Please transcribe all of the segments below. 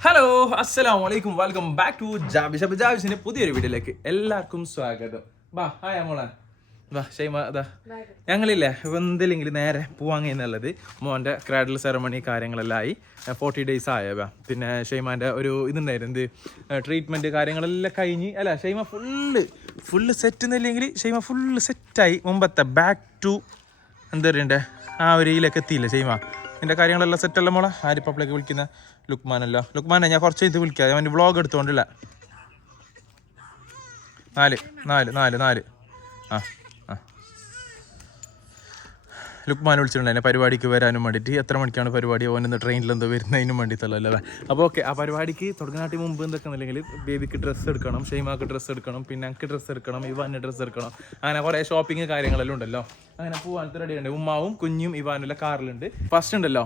Hello അസ്സലാം വലൈക്കും welcome back to ജാബിഷ് അപ്പൊ ജാബിഷിന്റെ പുതിയൊരു വീഡിയോയിലേക്ക് എല്ലാവർക്കും സ്വാഗതം. ബാ ഹായ് മോളെ വാ ഷൈമ അതാ ഞങ്ങളില്ലേ എന്തില്ലെങ്കിൽ നേരെ പോവാങ്ങ എന്നുള്ളത് മോന്റെ ക്രാഡൽ സെറമണി കാര്യങ്ങളെല്ലാം ആയി. ഫോർട്ടി ഡേയ്സ് ആയവ പിന്നെ ഷെയ്മാന്റെ ഒരു ഇതുണ്ടായിരുന്നു എന്ത് ട്രീറ്റ്മെന്റ് കാര്യങ്ങളെല്ലാം കഴിഞ്ഞ് അല്ല ഷൈമ ഫുള്ള് ഫുള്ള് സെറ്റ് എന്നില്ലെങ്കിൽ ഷൈമ ഫുള്ള് സെറ്റായി മുമ്പത്തെ ബാക്ക് ടു എന്താ പറയണ്ടേ ആ ഒരു ഇതിലേക്ക് എത്തിയില്ല ഷൈമ നിന്റെ കാര്യങ്ങളെല്ലാം സെറ്റല്ല മോളെ? ആരിപ്പപ്പിലേക്ക് വിളിക്കുന്ന ലുക്മാനല്ലോ. ലുക്മാനെ ഞാൻ കുറച്ച് ഇത് വിളിക്കാം. അവന്റെ വ്ളോഗ് എടുത്തോണ്ടില്ല. നാല് നാല് നാല് നാല്. ആ. ലുക്മാൻ വിളിച്ചിട്ടുണ്ടായിരുന്നു പരിപാടിക്ക് വരാനും വേണ്ടിയിട്ട്. എത്ര മണിക്കാണ് പരിപാടി? ട്രെയിനിൽ എന്തോ വരുന്നതിനും വേണ്ടിയിട്ടുള്ള അല്ലേ? അപ്പോൾ ഓക്കെ ആ പരിപാടിക്ക് തുടങ്ങാട്ടി മുമ്പ് എന്തൊക്കെ അല്ലെങ്കിൽ ബേബിക്ക് ഡ്രസ്സ് എടുക്കണം ഷെയ്മാക്ക് ഡ്രസ്സ് എടുക്കണം പിന്നെ എനിക്ക് ഡ്രസ്സ് എടുക്കണം ഇവാന് ഡ്രസ്സ് എടുക്കണം. അങ്ങനെ കുറേ ഷോപ്പിംഗ് കാര്യങ്ങളെല്ലാം ഉണ്ടല്ലോ. അങ്ങനെ പോകാനത്തെ റെഡി ഉണ്ട് ഉമ്മാവും കുഞ്ഞും ഇവാനുള്ള കാറിലുണ്ട്. ഫസ്റ്റ് ഉണ്ടല്ലോ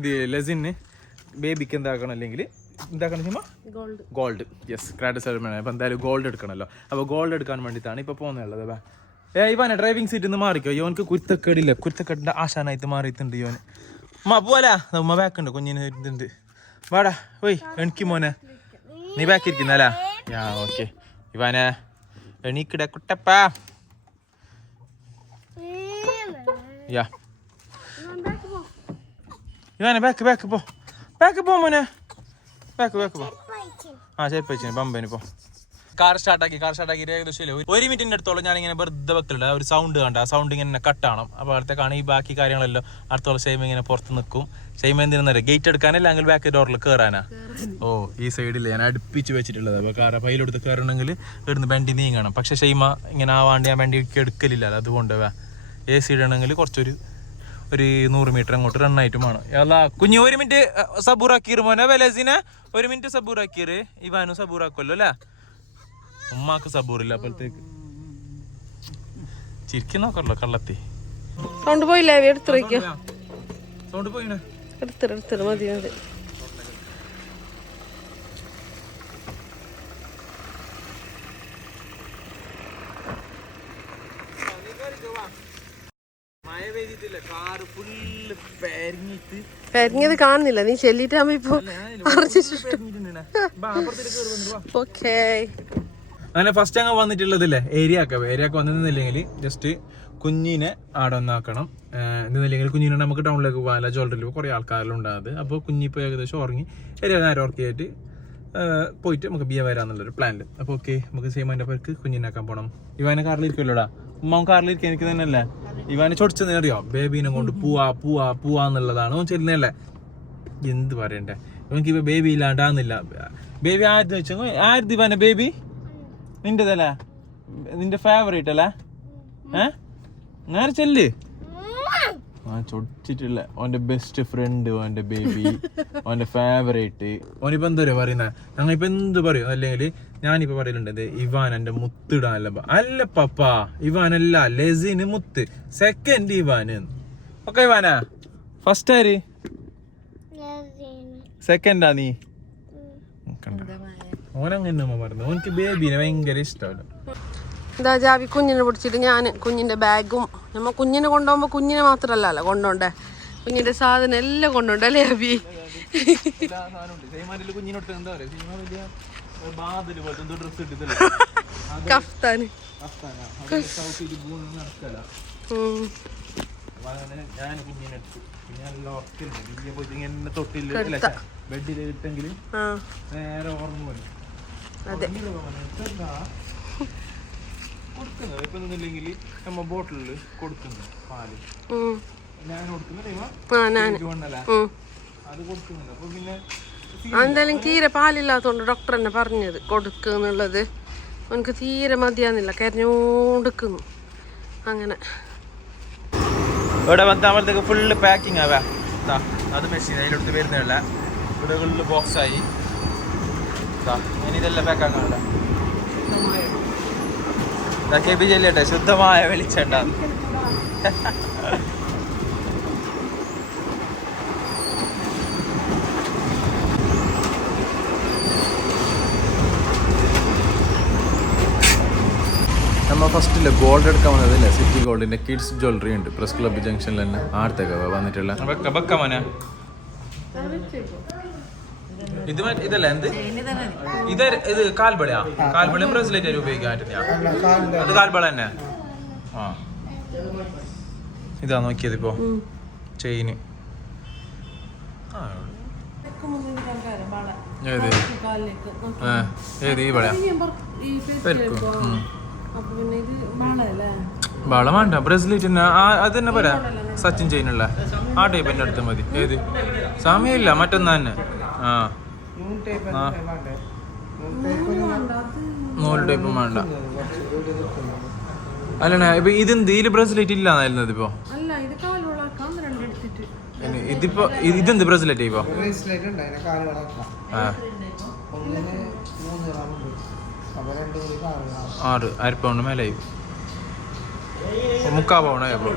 ഇത് ലെസിന് ബേബിക്ക് എന്താക്കണം അല്ലെങ്കിൽ എന്താക്കണം ചെയ്യുമ്പോൾ gold gold yes cradle ceremony അപ്പോൾ എന്തായാലും ഗോൾഡ് എടുക്കണമല്ലോ അപ്പോൾ ഗോൾഡ് എടുക്കാൻ വേണ്ടിയിട്ടാണ് ഇപ്പോൾ പോകുന്നുള്ളത് അല്ലേ? ഏ ഇവനെ ഡ്രൈവിംഗ് സീറ്റിൽ നിന്ന് മാറിക്കോ. യോനക്ക് കുരുത്തക്കേടില്ല. കുരുത്തക്കേടിന്റെ ആശാനായിട്ട് മാറിയിട്ടുണ്ട് യോന്. ഉമ്മ പോലാ ഉമ്മ ബാക്കുണ്ട് കുഞ്ഞിന് ഇതുണ്ട്. വാടാ ഓയ് എനിക്ക് മോനെ. നീ ബാക്കിരിക്കുന്നല്ലേ ആ ഓക്കെ. ഇവാനെ എണീക്കിട കുട്ടപ്പാ. യാ. ഇവാനെ ബാക്ക് ബാക്ക് പോ. ബാക്ക് പോ മോനെ. ബാക്ക് ബാക്ക് പോ. ആ ശരി പൈച്ചു പമ്പന് പോ. കാർ സ്റ്റാർട്ടാക്കി കാർ സ്റ്റാർട്ടാക്കി ഏകദേശം ഇല്ല? ഒരു- മിനിറ്റിന്റെ അടുത്തോളം ഞാൻ ഇങ്ങനെ വെറുതെ വെക്കലുണ്ട്. ഒരു സൗണ്ട് കണ്ട ആ സൗണ്ട് ഇങ്ങനെ കട്ടാണം അപ്പോൾ അടുത്തേക്കാണ് ഈ ബാക്കി കാര്യങ്ങളെല്ലാം അടുത്തോളം സെയിം ഇങ്ങനെ പുറത്ത് നിൽക്കും സെയിം എന്തിനാ ഗേറ്റ് എടുക്കാനല്ല അല്ലെങ്കിൽ ബാക്ക് ഡോറിൽ കയറാനാ ഓ ഈ സൈഡിൽ ഞാൻ അടുപ്പിച്ച് വെച്ചിട്ടുള്ളത്. അപ്പോൾ കാർ പൈലെടുത്ത് കയറണമെങ്കിൽ ഇവിടുന്ന് വണ്ടി നീങ്ങണം. പക്ഷെ ഷെയ്മ ഇങ്ങനെ ആവാണ്ട് ഞാൻ വണ്ടി എടുക്കലില്ല. അതുകൊണ്ട് എ സി ഇടണമെങ്കിൽ കുറച്ചൊരു ഒരു നൂറ് മീറ്റർ അങ്ങോട്ട് റണ്ണായിട്ട് വേണം. അല്ല കുഞ്ഞു ഒരു മിനിറ്റ് സബൂറാക്കീർ മോനെ വെലസിനെ ഒരു മിനിറ്റ് സബൂറാക്കീർ. ഇവാനും സബൂറാക്കുമല്ലോ അല്ലേ? ഉമ്മാക്ക് സബൂറില്ല അപ്പോഴത്തേക്ക്. ചിരിക്കി നോക്കല്ലോ കള്ളത്തി? സൗണ്ട് പോയില്ലേ? സൗണ്ട് മതി മതി. പെരങ്ങിട്ട് കരിഞ്ഞത് കാണുന്നില്ല. നീ ചെല്ലിട്ടാകുമ്പോ ഇപ്പൊ. ഓക്കേ അങ്ങനെ ഫസ്റ്റ് അങ്ങ് വന്നിട്ടുള്ളതില്ലേ? ഏരിയ ഒക്കെ. ഏരിയ ഒക്കെ വന്നിരുന്നില്ലെങ്കിൽ ജസ്റ്റ് കുഞ്ഞിനെ ആടെ ഒന്നാക്കണം എന്നില്ലെങ്കിൽ കുഞ്ഞിനെ നമുക്ക് ടൗണിലേക്ക് പോകാനല്ല ജ്വല്ലറിയിൽ കുറേ ആൾക്കാരെല്ലാം ഉണ്ടാകുന്നത് അപ്പോൾ കുഞ്ഞിപ്പോൾ ഏകദേശം ഉറങ്ങി. ഏരിയ നേരം ഉറക്കിയായിട്ട് പോയിട്ട് നമുക്ക് ബിയ വരാന്നുള്ളൊരു പ്ലാനിൽ അപ്പോൾ ഓക്കെ നമുക്ക് സെയിം അതിന്റെ പേർക്ക് കുഞ്ഞിനാക്കാൻ പോകണം ഇവാനെ കാറിലിരിക്കുമല്ലോടാ ഉമ്മാവും കാറിലിരിക്കാൻ എനിക്ക് തന്നെയല്ലേ ഇവാനെ ചൊടിച്ചെന്ന് അറിയോ? ബേബീനെ കൊണ്ട് പൂവാ പൂവാ പൂവാ എന്നുള്ളതാണ് ഓൻ ചെല്ലുന്നല്ലേ എന്ത് പറയണ്ടേ? ഇവനക്ക് ഇവ ബേബി ഇല്ലാണ്ടാന്നില്ല ബേബി ആയിരുന്നു വെച്ചാൽ ആയിരുന്നു ഇവാനെ ബേബി? നിന്റെതല്ലേ? നിന്റെ ഫേവറേറ്റ് അല്ലേ? ഏ? നേരെ ചെല്ല്. ആ ചൊടിച്ചിട്ടില്ല. ഓന്റെ ബെസ്റ്റ് ഫ്രണ്ട് ഓന്റെ ബേബി ഓന്റെ ഫേവറേറ്റ് ഓനിപ്പോ എന്തോ പറയുന്ന? ഞങ്ങൾ ഇപ്പൊ എന്ത് പറയും? അല്ലെങ്കിൽ ഞാനിപ്പോ പറയലുണ്ട് ഇവാൻ എന്റെ മുത്തിടാനല്ല അല്ല പപ്പ. ഇവാനല്ല ലെസിന് മുത്ത്. സെക്കൻഡ് ഇവാന് ഓക്കെ ഇവാനാ. ഫസ്റ്റ് ആര്? സെക്കൻഡാ നീ. ഓനങ്ങനെ അമ്മ പറഞ്ഞു. ഓനക്ക് ബേബിനെ ഭയങ്കര ഇഷ്ടമല്ല എന്താ ജാവി കുഞ്ഞിനെ പിടിച്ചിട്ട് ഞാൻ കുഞ്ഞിന്റെ ബാഗും നമ്മ കുഞ്ഞിനെ കൊണ്ടുപോകുമ്പോ കുഞ്ഞിനെ മാത്രല്ലല്ലോ കൊണ്ടോണ്ടേ. കുഞ്ഞിന്റെ സാധനം എല്ലാം കൊണ്ടോണ്ടേ അല്ലേ അബി കഫ്താന്. ബെഡിൽ ഇട്ടെങ്കിൽ ആ. നേരെ ഓർമ്മ വരും. അതെ. കൊടുക്കുന്നത്. ഇപ്പൊ എന്തില്ലെങ്കിൽ നമ്മ ബോട്ടിലിൽ കൊടുക്കുന്നു പാൽ. ഞാൻ. അത് അപ്പൊ പിന്നെ എന്തായാലും തീരെ പാലില്ലാത്തതുകൊണ്ട് ഡോക്ടർ തന്നെ പറഞ്ഞത് കൊടുക്കുന്നുള്ളത് എനിക്ക് തീരെ മതിയാന്നില്ല കരഞ്ഞോണ്ടിക്കുന്നു. അങ്ങനെ. ഇവിടെ വന്നാകുമ്പോഴത്തേക്ക് ഫുള്ള് പാക്കിംഗ് ആവാ ദാ, അത് മെഷീൻ അതിലോട്ട് വരുന്നില്ല ഇവിടെ ഫുള്ള് ബോക്സായി ഇനി ഇതെല്ലാം പാക്ക് ആക്കാനുള്ള കെ ശുദ്ധമായ വെളിച്ചെണ്ണ. നമ്മൾ ഫസ്റ്റിൽ ഗോൾഡ് എടുക്കാൻ വന്നത് അല്ലേ സിറ്റി ഗോൾഡിന്റെ കിഡ്സ് ജ്വല്ലറി ഉണ്ട്. പ്രസ് ക്ലബ് ജംഗ്ഷനിൽ തന്നെ. ആടത്തേക്ക് വന്നിട്ടുള്ള. ഇത് ഇതല്ല എന്ത്? ഇത് ഇത് കാൽബളയാ. കാൽബളയും ബ്രസിലേറ്റ് ഉപയോഗിക്കാൻ പറ്റുന്ന അത് കാൽബള തന്നെ. ആ. ഇതാ നോക്കിയത് ഇപ്പോ. ചെയിന്. ആ ഏത്? ഈ വളയാ? വള വേണ്ട. ബ്രസിലേറ്റ് തന്നെ. അത് തന്നെ പോരാ സച്ചിൻ ചെയിനുള്ള. ആ ടൈപ്പ് എന്റെ അടുത്ത് മതി. ഏത്? സമയമില്ല. മറ്റൊന്നാ തന്നെ. ആ. നൂൽ ടൈപ്പും വേണ്ട? അല്ലണ ഇപ്പൊ ഇതെന്ത്? ഇതിൽ ബ്രേസ്ലെറ്റ് ഇല്ലാന്നായിരുന്നത് ഇപ്പൊ അല്ല ഇത് ഇനി ഇതിപ്പോ ഇത് ഇതെന്ത് ബ്രസിലേറ്റ് ഇപ്പൊ? ബ്രേസ്ലെറ്റ് ആറ് അര പൗണ്ട് മേലായി. മുക്കാ പൗണ്ട് അപ്പൊ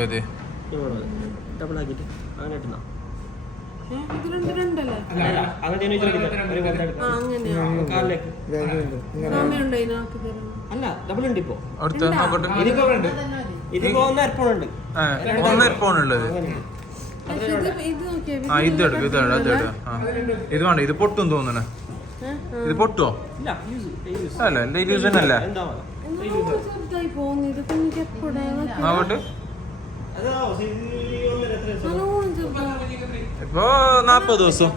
ഏത്? ഡബിൾ ആക്കിയിട്ട് അങ്ങനെ അല്ല ഡബിൾ ഉണ്ട് ഇപ്പോ ഇതിപ്പോ ഉണ്ട്. ഇതിപ്പോ ഒന്ന് അരപ്പണുണ്ട്. ആ, ഇത് എടുക്കും ഇത് എടുക്കും, അത് എടുക്കാം ഇത് വേണ്ട ഇത് പൊട്ടും തോന്നണേ. ഇത് പൊട്ടുവോ? ഇല്ല യൂസ് യൂസ് അല്ല എന്റെ യൂസ് തന്നെ അല്ലേ എന്താ? ഇപ്പൊ നാപ്പത് ദിവസം.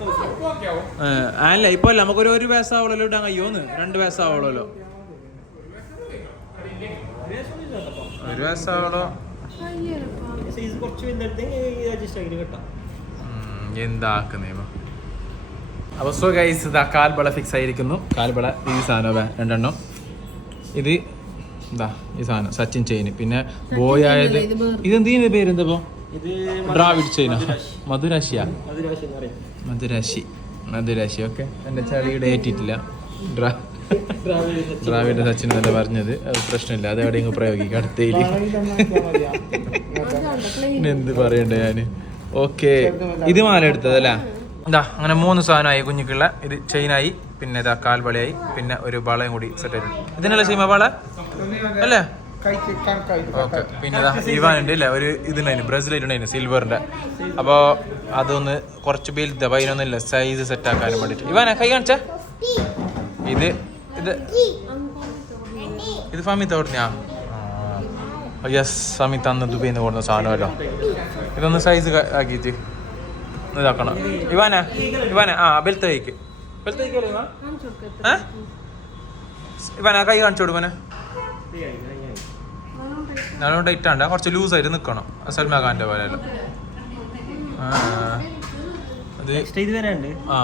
അല്ല ഇപ്പൊ അല്ല നമുക്കൊരു ഒരു വയസ്സാവുള്ളല്ലോ ഇടാൻ കഴിയോന്ന് രണ്ട് വയസ്സാവുള്ളല്ലോ. ഒരു ഉം, എന്താക്കുന്നേ അപ്പൊ സോ ഗൈസ് ഇതാ കാൽബള ഫിക്സ് ആയിരിക്കുന്നു. കാൽബള ഈ സാധനം രണ്ടെണ്ണം. ഇത് ഇതാ ഈ സാധനം സച്ചിൻ ചെയിൻ പിന്നെ ബോയ് ആയത് ഇതെന്തിന്റെ പേര് എന്താ ഇത് ഡ്രാവിഡ് ചെയിന? മധുരാശിയ? മധുരാശി മധുരാശി. മധുരാശി ഓക്കെ. എന്റെ ചളിയുടെ ഏറ്റിട്ടില്ല. ഡ്രാ ഡ്രാവിഡ് സച്ചിൻ. എന്നല്ല പറഞ്ഞത്? അത് പ്രശ്നമില്ല. അത് എവിടെയെങ്കിലും പ്രയോഗിക്കാം. അടുത്തേൽ പിന്നെ എന്ത് പറയണ്ടേ ഞാൻ? ഓക്കെ. ഇത് മാല എടുത്തതല്ലേ? എന്താ അങ്ങനെ മൂന്ന് സാധനമായി കുഞ്ഞിക്കുള്ള. ഇത് ചെയിനായി. പിന്നെ ഇതാ കാൽവളയായി. പിന്നെ ഒരു വളയും കൂടി സെറ്റ് ആയിട്ടുണ്ട്. ഇതിനല്ലേ സീമ വള? അല്ലേ? ഓക്കെ പിന്നെ ഇതാ ഇവാൻ ഉണ്ട് അല്ലേ ഒരു ഇതുണ്ടായിരുന്നു ബ്രസിലായിട്ട് ഉണ്ടായിരുന്നു സിൽവറിന്റെ അപ്പോൾ അതൊന്ന് കുറച്ച് വലുത് പതിനൊന്നില്ല സൈസ് സെറ്റ് ആക്കാനും വേണ്ടിയിട്ട്. ഇവാനെ കൈ കാണിച്ച. ഇത് ഇത്. ഇത് ഫാമി തോടുന്നാ യെസ് ഫമി തന്ന ദുബൈയിൽ നിന്ന് സാധനമല്ലോ. ഇതൊന്ന് സൈസ് ആക്കിയിട്ട് ഇതാക്കണം. ഇവാനാ ഇവാനാ ആ ബെൽത്ത് കൈക്ക് ഏ? ഇവാനാ കൈ കാണിച്ചു കൊടുക്കനെ നല്ലോണം ടൈറ്റ് ആണ്ട കുറച്ച് ലൂസായിട്ട് നിൽക്കണം സൽമാ ഖാന്റെ പോലെ ആ ആ.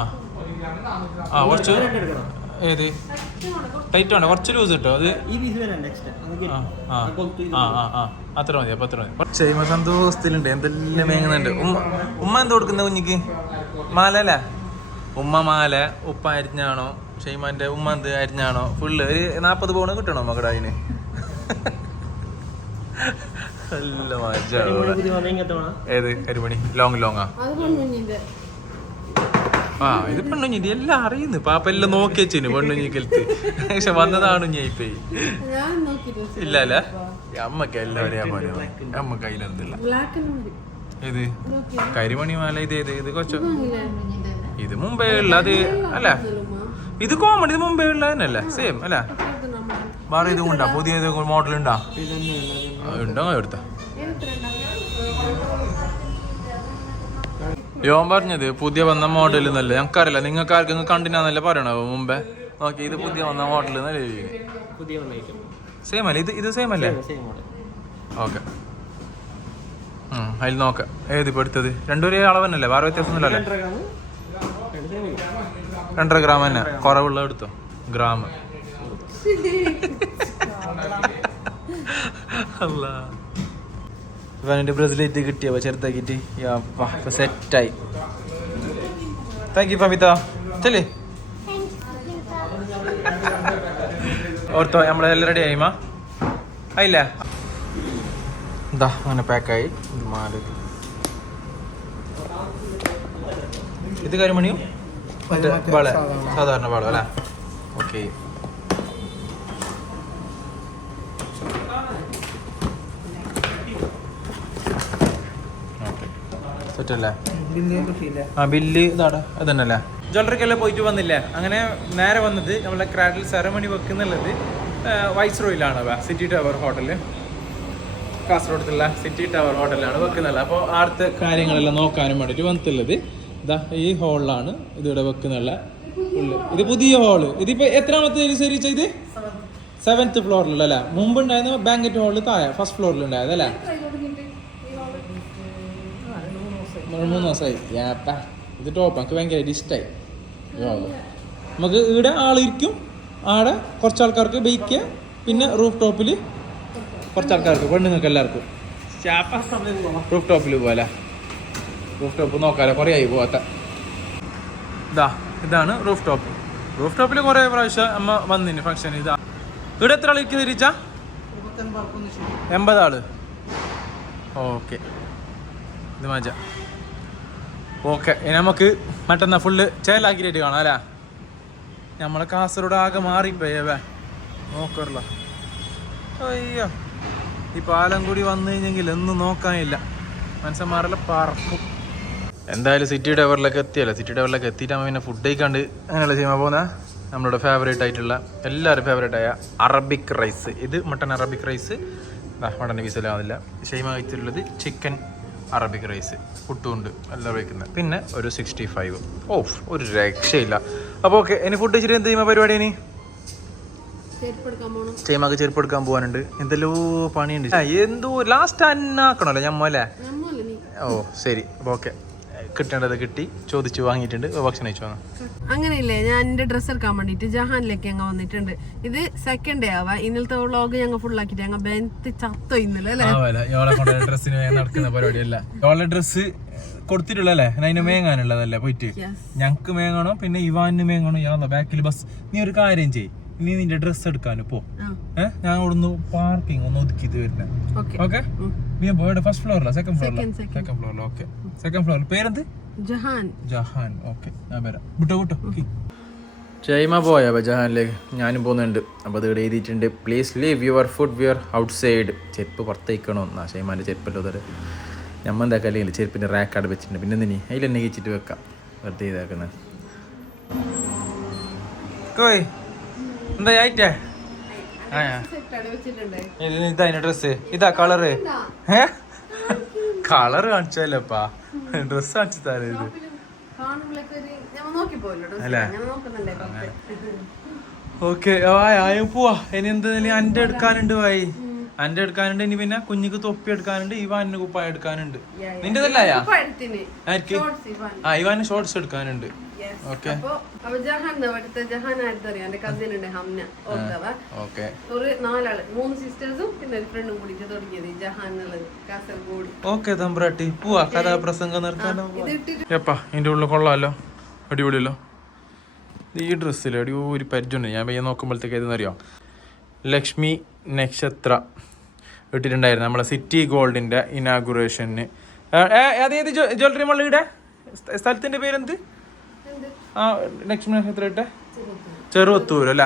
ആ. കുറച്ച് ഏത്? ടൈറ്റ് വേണ്ട കുറച്ച് ലൂസ് കിട്ടോ അത് ആ ആ. ആ അത്ര മതി അപ്പൊ അത്ര മതി. കുറച്ച് കഴിയുമ്പോൾ സന്തോഷത്തിലുണ്ട്. എന്തെല്ലാം മേങ്ങുന്നുണ്ട്? ഉമ്മ ഉമ്മ എന്ത് കൊടുക്കുന്ന കുഞ്ഞിക്ക്? മാല ഉമ്മ മാല ഉപ്പ അരിഞ്ഞാണോ? ഷെയ്മാന്റെ ഉമ്മ എന്ത് അരിഞ്ഞാണോ? ഫുള്ള് ഒരു നാൽപ്പത് പോണ് കിട്ടണോ മകടെ അതിന്? നല്ല ഏത്? കരിമണി ലോങ് ലോങ്ങാ ആ? ഇത് പെണ്ണുഞ്ഞി ഇത് എല്ലാം അറിയുന്നു. പാപ്പ എല്ലാം നോക്കി വെച്ചിന് പെണ്ണുഞ്ഞിക്കലത്ത് പക്ഷെ വന്നതാണ് ഞായിപ്പേ ഞാൻ നോക്കിയിട്ട് ഇല്ല അല്ല. അമ്മയ്ക്ക് എല്ലാം അറിയാൻ പോലെ അമ്മ കയ്യിലെന്തില്ല ഇത് നോക്കിയാ. കരിമണി മാല ഇത് ഏത്? ഇത് കൊച്ചു? ഇത് മുമ്പേ ഉള്ള അത് അല്ല. ഇത് കോമൺ ഇത് മുമ്പേ ഉള്ള തന്നെയല്ലേ? സെയിം അല്ല? വേറെ ഇതും ഉണ്ടാ? പുതിയ മോഡൽ ഉണ്ടാ? ഉണ്ടോ? എടുത്ത. യോൻ പറഞ്ഞത് പുതിയ വന്ന മോഡൽ എന്നല്ലേ? ഞങ്ങൾക്കറിയില്ല. നിങ്ങൾക്ക് ആർക്കും കണ്ടിനാന്നല്ലേ പറയണോ മുമ്പേ? നോക്കി ഇത് പുതിയ വന്ന മോഡൽ എന്നല്ലേ സെയിം അല്ലേ? ഇത് ഇത് സെയിം അല്ലേ? ഓക്കെ. അതിൽ നോക്കാം. ഏത് ഇപ്പൊ എടുത്തത്? രണ്ടുപേരും അളവ് തന്നെയല്ലേ? വേറെ വ്യത്യാസമൊന്നുമില്ലല്ലേ? രണ്ടര ഗ്രാം തന്നെ. കുറവുള്ള എടുത്തോ? ഗ്രാം. അല്ല. ഇപ്പൊ എന്റെ ബ്രസിലേറ്റ് കിട്ടിയപ്പോ ചെറുതാക്കിട്ട് സെറ്റായി. താങ്ക് യു ഫമിത ചെല്ലേ. ഓർത്തോ നമ്മളെല്ലാം റെഡി ആയിമാ ആയില്ല? എന്താ അങ്ങനെ പാക്കായി മാല ഇത്. കരിമണിയും മറ്റേ വള സാധാരണ. സാധാരണ വള അല്ലേ? ഓക്കെ. ആ ബില്ല് ജ്വല്ലറിക്കെല്ലാം പോയിട്ട് വന്നില്ലേ? അങ്ങനെ നേരെ വന്നത് നമ്മളെ ക്രാഡിൽ സെറമണി വെക്കുന്നുള്ളത് വൈസ് റോയിലാണ് സിറ്റി ടവർ ഹോട്ടൽ. കാസർഗോഡത്തുള്ള സിറ്റി ടവർ ഹോട്ടലാണ് വെക്കുന്നത്. അപ്പോൾ ആടുത്തെ കാര്യങ്ങളെല്ലാം നോക്കാനും വേണ്ടിയിട്ട് വന്നിട്ടുള്ളത്. ഇതാ ഈ ഹോളിലാണ് ഇതിവിടെ വെക്കുന്നുള്ള ഉള്ളു. ഇത് പുതിയ ഹോൾ. ഇതിപ്പോ എത്രാമത്തെ ശരി ഇത്? സെവൻത്ത് ഫ്ലോറിലുള്ള അല്ലേ? മുമ്പ് ഉണ്ടായിരുന്ന ബാങ്കറ്റ് ഹോളിൽ താഴെ ഫസ്റ്റ് ഫ്ലോറിൽ ഉണ്ടായത് അല്ലേ മൂന്ന് ദിവസമായി. ഇത് ടോപ്പ് എനിക്ക് ഭയങ്കരമായിട്ട് ഇഷ്ടമായി നമുക്ക് ഇവിടെ ആളിരിക്കും. ആടെ കുറച്ച് ആൾക്കാർക്ക് ബൈക്ക് പിന്നെ റൂഫ് ടോപ്പിൽ കുറച്ച് ആൾക്കാർക്ക് പെണ്ണുങ്ങൾക്ക് എല്ലാവർക്കും റൂഫ് ടോപ്പിൽ പോകാല റൂഫ് ടോപ്പ് നോക്കാലോ കുറേ ആയി പോകാത്ത ഇതാ ഇതാണ് റൂഫ് ടോപ്പ് റൂഫ് ടോപ്പിൽ കുറേ പ്രാവശ്യം അമ്മ വന്നിന് ഫംഗ്ഷൻ ഇതാ. ഇവിടെ എത്ര ആൾ തിരിച്ച എൺപതാൾ എൺപത് ആൾ. ഓക്കെ. ഇത് മജ. ഓക്കെ ഇനി നമുക്ക് മറ്റന്നാ ഫുള്ള് ചേലാക്കിയിട്ട് കാണാം അല്ലേ? നമ്മളെ കാസർഗോഡ് ആകെ മാറിപ്പോയവേ നോക്കറല്ല. അയ്യോ. ഈ പാലം കൂടി വന്നു കഴിഞ്ഞെങ്കിൽ ഒന്നും നോക്കാനില്ല. മനസ്സന്മാരല്ല പറക്കും. എന്തായാലും സിറ്റി ടവറിലേക്ക് എത്തിയല്ലോ. സിറ്റി ടവറിലേക്ക് എത്തിയിട്ടാകുമ്പോൾ പിന്നെ ഫുഡ് കഴിക്കാണ്ട് അങ്ങനെയുള്ള സിനിമ പോകുന്ന നമ്മളുടെ ഫേവറേറ്റ് ആയിട്ടുള്ള എല്ലാവരും ഫേവറേറ്റ് ആയ അറബിക് റൈസ് ഇത് മട്ടൺ അറബിക് റൈസ് മട്ടൺ പീസിലാവുന്നില്ല ഷെയ്മ കഴിച്ചിട്ടുള്ളത് ചിക്കൻ അറബിക് റൈസ് പുട്ടുമുണ്ട് എല്ലാം വയ്ക്കുന്നത് പിന്നെ ഒരു സിക്സ്റ്റി ഫൈവ് ഓഫ് ഒരു രക്ഷയില്ല. അപ്പോൾ ഓക്കെ ഇനി ഫുഡ് ഇച്ചിരി എന്ത് ചെയ്യുമ്പോൾ പരിപാടി ഇനി? ചേമാക്ക് ചെരുപ്പ് എടുക്കാൻ പോകാനുണ്ട്. എന്തെല്ലോ പണിയുണ്ട്. എന്തോ ലാസ്റ്റ് അന്നാക്കണല്ലോ ഞമ്മല്ലേ ഓ ശരി. അപ്പോൾ ഓക്കെ കിട്ടേണ്ടത് കിട്ടി ചോദിച്ചു വാങ്ങിയിട്ടുണ്ട്. ഭക്ഷണം കഴിച്ചു വന്നു? അങ്ങനെയില്ലേ ഞാൻ എന്റെ ഡ്രസ്സ് എടുക്കാൻ വേണ്ടിട്ട് ജഹാനിലേക്ക് ഞങ്ങൾ വന്നിട്ടുണ്ട്. ഇത് സെക്കൻഡ് ഡേ ആവാ. ഇന്നലത്തെ വ്ളോഗ് ഞങ്ങൾ ഫുൾ ആക്കിട്ട് ഞങ്ങൾ ബെൻത്ത് ചത്തോ ഇന്നലെ അല്ലേ? ഡ്രസ്സിന് നടക്കുന്ന പരിപാടിയല്ല. ഇവളെ ഡ്രസ്സ് കൊടുത്തിട്ടുള്ളല്ലേ അതിന് മേങ്ങാനുള്ളതല്ലേ? പോയിട്ട്. Yes. ഞങ്ങക്ക് മേങ്ങണം പിന്നെ ഇവാന് മേങ്ങണം. യാ ബാക്കിൽ ബസ് നീ ഒരു കാര്യം ചെയ് നീ നിന്റെ ഡ്രസ്സ് എടുക്കാനും പോ. ഏഹ് ഞാൻ അവിടുന്ന് പാർക്കിംഗ് ഒന്ന് ഒതുക്കിയിട്ട് വരുന്നത് ഓക്കെ ഓക്കെ നീ പോയുടെ ഫസ്റ്റ് ഫ്ലോറിലാ സെക്കൻഡ് ഫ്ലോറിലാ. സെക്കൻഡ് ഫ്ലോർ ഓക്കെ സെക്കൻഡ് ഫ്ലോറിൽ പേരെന്ത്? ജഹാൻ. ജഹാൻ ഓക്കെ ഞാൻ വരാം. വിട്ടോ വിട്ടോ. ജയ്മ പോയ? ജഹാനിലേക്ക്. ഞാനും പോകുന്നുണ്ട്. അപ്പോൾ അത് ഇവിടെ എഴുതിയിട്ടുണ്ട്. Please leave your footwear outside ചെരുപ്പ് പുറത്തേക്കണോ? എന്നാ ഷെയ്മാന്റെ ചെരുപ്പല്ലോ അതൊരു ഞമ്മ എന്താ എന്താക്കല്ലെങ്കിൽ ചെരുപ്പിന്റെ റാക്കാട് വെച്ചിട്ടുണ്ട്. പിന്നെ നീ അതിൽ എന്നെ കഴിച്ചിട്ട് വെക്കാം. വെറുതെ ഇതാക്കുന്നത് കോയ്. എന്താ ആയിട്ടേ ഇത് ഇതാ അതിന്റെ ഡ്രസ്സ് ഇതാ കളറ് ഏ? കളറ് കാണിച്ചല്ലപ്പാ ഡ്രസ് കാണിച്ചു തരുന്നത് ഇത്? അല്ലേ? ഓക്കെ ആയും പോവാ. ഇനി എന്തായാലും അന്റെ എടുക്കാനുണ്ട് വായി അന്റെ എടുക്കാനുണ്ട് ഇനി പിന്നെ കുഞ്ഞിക്ക് തൊപ്പി എടുക്കാനുണ്ട് ഇവാനിന് കുപ്പായ എടുക്കാനുണ്ട്. ആർക്ക് ആ ഇവാന് ഷോർട്സ് എടുക്കാനുണ്ട്. ഓക്കെ തമ്പ്രാട്ടി. പോവാ കഥാപ്രസംഗം നിർത്താനോ ഇത് ഇട്ടിട്ട് ഏപ്പാ ഇതിന്റെ ഉള്ളിൽ കൊള്ളാലോ? അടിപൊളിയല്ലോ. ഈ ഡ്രസ്സിൽ ഒരു പരിചയമുണ്ട്. ഞാൻ പയ്യെ നോക്കുമ്പോഴത്തേക്ക് ഏതെന്നറിയോ ലക്ഷ്മി നക്ഷത്ര. ഇട്ടിട്ടുണ്ടായിരുന്നു നമ്മളെ സിറ്റി ഗോൾഡിന്റെ ഇനാഗുറേഷന് അതേത് ജ്വല്ലറി മള്ളിയുടെ സ്ഥലത്തിന്റെ സ്ഥലത്തിന്റെ പേരെന്ത് ആ ലക്ഷ്മി നക്ഷത്ര ഇട്ടെ? ചെറുവത്തൂർ അല്ല?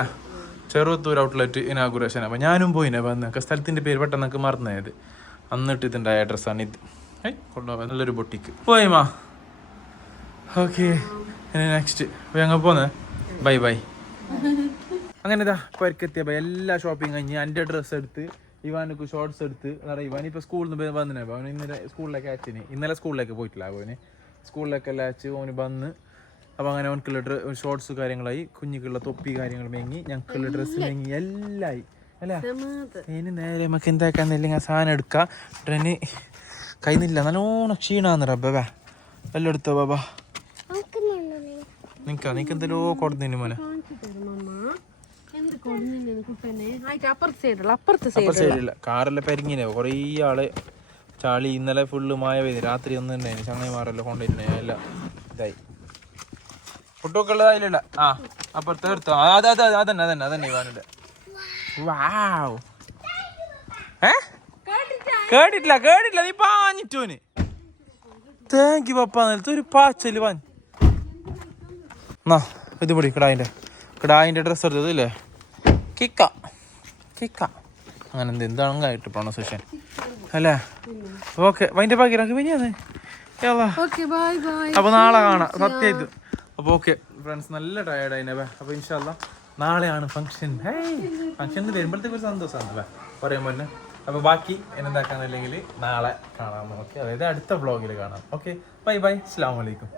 ചെറുവത്തൂർ ഔട്ട്ലെറ്റ് ഇനാഗുറേഷൻ അപ്പോൾ ഞാനും പോയിനെ വന്ന്. സ്ഥലത്തിന്റെ പേര് പെട്ടെന്ന് എനിക്ക് മറന്നത് അന്ന് ഇട്ടിട്ടുണ്ടായ അഡ്രസ്സാണ് ഇത്. ഏയ് കൊള്ളാം. നല്ലൊരു ബൊട്ടിക്ക് പോയിമാ ഓക്കെ നെക്സ്റ്റ് അപ്പോൾ ഞങ്ങൾ പോന്നെ. ബൈ ബൈ അങ്ങനെ ഇതാ പരിക്കെത്തിയ ബൈ എല്ലാ ഷോപ്പിംഗ് കഴിഞ്ഞ് എന്റെ ഡ്രസ്സ് എടുത്ത് ഇവാനക്ക് ഷോർട്സ് എടുത്ത് അതാ ഇവാൻ ഇപ്പോൾ സ്കൂളിൽ നിന്ന് വന്നിനെ അവൻ ഇന്നലെ സ്കൂളിലേക്ക് അയച്ചിന്. ഇന്നലെ സ്കൂളിലേക്ക് പോയിട്ടില്ല അവന്. സ്കൂളിലേക്ക് എല്ലാം അയച്ച് അവന് വന്ന് അപ്പോൾ അങ്ങനെ അവനക്കുള്ള ഡ്ര ഷോർട്സ് കാര്യങ്ങളായി കുഞ്ഞിക്കുള്ള തൊപ്പി കാര്യങ്ങൾ മേങ്ങി ഞങ്ങൾക്കുള്ള ഡ്രസ്സ് മേങ്ങി എല്ലായി. അല്ലേ ഇനി നേരെ നമുക്ക് എന്താക്കാന്നില്ലെങ്കിൽ ആ സാധനം എടുക്കാം. ട്രെയിന് കൈന്നില്ല നല്ലോണം ക്ഷീണാന്ന് റബ്ബേ എല്ലാം എടുത്തോ ബാബാ നിൽക്കാം നിനക്ക് എന്തെല്ലോ കൊടുത്തിന് മോനെ എന്ത് കൊടുഞ്ഞു കുട്ടനെ ആയിട്ട് അപ്പുറത്തെ സൈഡുള്ള അപ്പുറത്തെ അപ്പൊ സൈഡ് ശരിയില്ല കാറെല്ലാം പെരിങ്ങിനെ. കുറേ ആൾ ചാളി ഇന്നലെ ഫുള്ള് മായ പെയ്ത്. രാത്രി ഒന്നും ഉണ്ടായിരുന്നു ചങ്ങായിമാരെല്ലാം കൊണ്ടിരുന്നേ എല്ലാം ഇതായി. ഫുഡൊക്കെ ഉള്ളതായില്ല ആ അപ്പുറത്തെ എടുത്തോ. അതെ അതെ അതന്നെ അതന്നെ അതന്നെ ഇവാനുണ്ട് വാവ്. ഏ? കേട്ടിട്ടില്ല കേട്ടിട്ടില്ല. നീ പാഞ്ഞിട്ടോന് താങ്ക് യു പപ്പ. നിലത്ത് ഒരു പാച്ചൽ പാഞ്ഞ്. എന്നാ ഇത് പിടി കിടായിന്റെ. കിടായിന്റെ ഡ്രസ്സ് എടുത്തത് ഇല്ലേ? കിക്ക. കിക്ക. അങ്ങനെ എന്ത് എന്താണെങ്കിലും പ്രൊണൗൺസിയേഷൻ അല്ലേ? ഓക്കെ വൈന്റെ പാക്കിറാക്കി പിന്നെ ഓക്കെ ബൈ ബൈ അപ്പൊ നാളെ കാണാം. സത്യമായിട്ട് അപ്പൊ ഓക്കെ ഫ്രണ്ട്സ് നല്ല ടയർഡായി അപ്പോൾ ഇൻഷാല്ല നാളെയാണ് ഫംഗ്ഷൻ ഫംഗ്ഷൻ വരുമ്പോഴത്തേക്ക് ഒരു സന്തോഷമാണ് അല്ലേ? പറയുമ്പോൾ തന്നെ അപ്പോൾ ബാക്കി എന്നെന്താക്കാന്നല്ലെങ്കിൽ നാളെ കാണാം. ഓക്കെ അതായത് അടുത്ത വ്ളോഗിൽ കാണാം. ഓക്കെ ബൈ ബൈ അസ്സാം വലൈക്കും